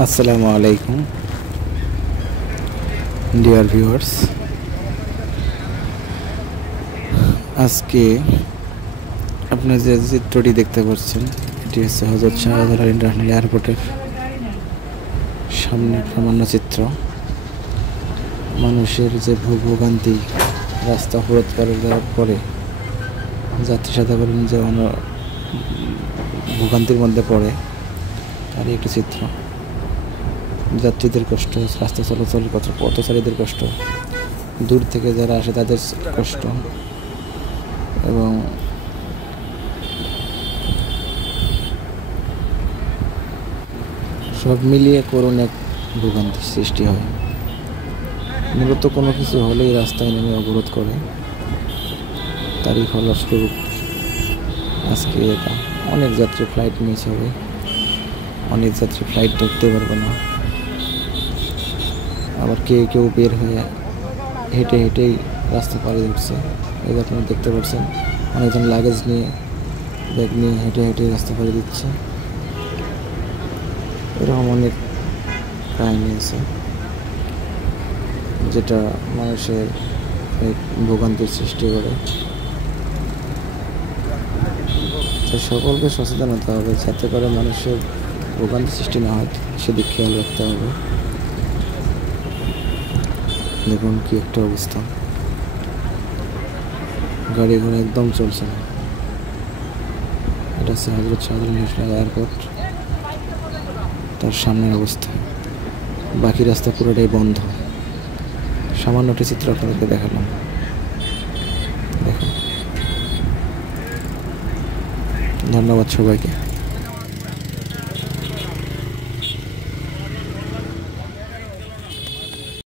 আসসালামু আলাইকুম dear viewers. আজকে আপনারা যে চিত্রটি দেখতে পাচ্ছেন এটি হচ্ছে হযরত শাহজালাল ইন্টারন্যাশনাল এয়ারপোর্টের সামনের প্রামাণ্য চিত্র। মানুষের যে ভোগান্তি, রাস্তা অবরোধ করে দেওয়ার পরে যাত্রী সাধারণ যে ভোগান্তির মধ্যে পড়ে তারই একটি চিত্র। যাত্রীদের কষ্ট, রাস্তা চলাচল পথচারীদের কষ্ট, দূর থেকে যারা আসে তাদের কষ্ট, এবং সব মিলিয়ে করুণ এক ভোগান্তির সৃষ্টি হয়। মূলত কোনো কিছু হলেই রাস্তায় নেমে অবরোধ করে, তারই ফলস্বরূপ আজকে এটা। অনেক যাত্রী ফ্লাইট মিস হবে, অনেক যাত্রী ফ্লাইট ধরতে পারবে না, আবার কেউ বের হয়ে হেঁটে হেঁটেই রাস্তা পাড়ি দিচ্ছে। এই আপনারা দেখতে পাচ্ছেন অনেকজন লাগেজ নিয়ে, ব্যাগ নিয়ে হেঁটে হেঁটে রাস্তা পাড়ি দিচ্ছে। এরকম অনেক কাহিনী আছে যেটা মানুষের এক ভোগান্তির সৃষ্টি করে। তাই সকলকে সচেতন হতে হবে যাতে করে মানুষের ভোগান্তি সৃষ্টি না হয়, সেদিক খেয়াল রাখতে হবে। দেখুন কি একটা অবস্থা, গাড়ি ঘোড়া একদম চলছে না। এটা হচ্ছে হযরত শাহজালাল ইন্টারন্যাশনাল এয়ারপোর্ট, তার সামনের অবস্থা। বাকি রাস্তা পুরোটাই বন্ধ। সামান্য একটি চিত্র আপনাদেরকে দেখালাম, দেখুন। ধন্যবাদ সবাইকে।